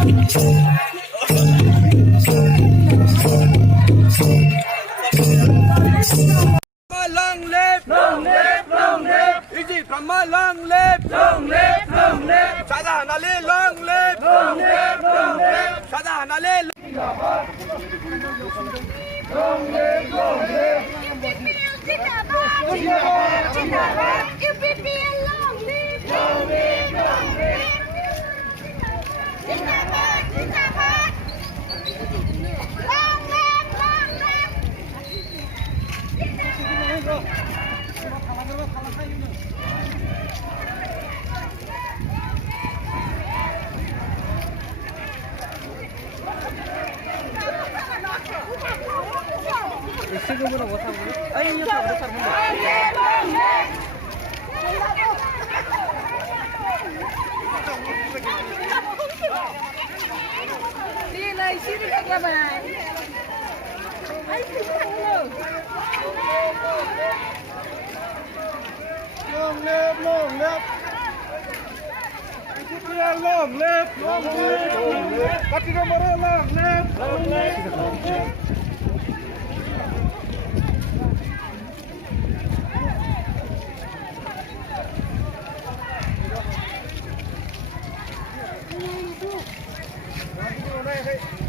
Long live, long live, long live. Easy Brahma, long live, long live, long live. Sada Hanale, long live, long live, long live. Sada Hanale, long live, long live. Zindabad, Zindabad, Zindabad. UPPL, long live, long live, long live. Zindabad, Zindabad. Long live, long live. Sini lagi apa? Ayo kita dulu. Long live, long live. UPPL, long live, long live, long live. Parti nomor long live, long live, long live. Hey.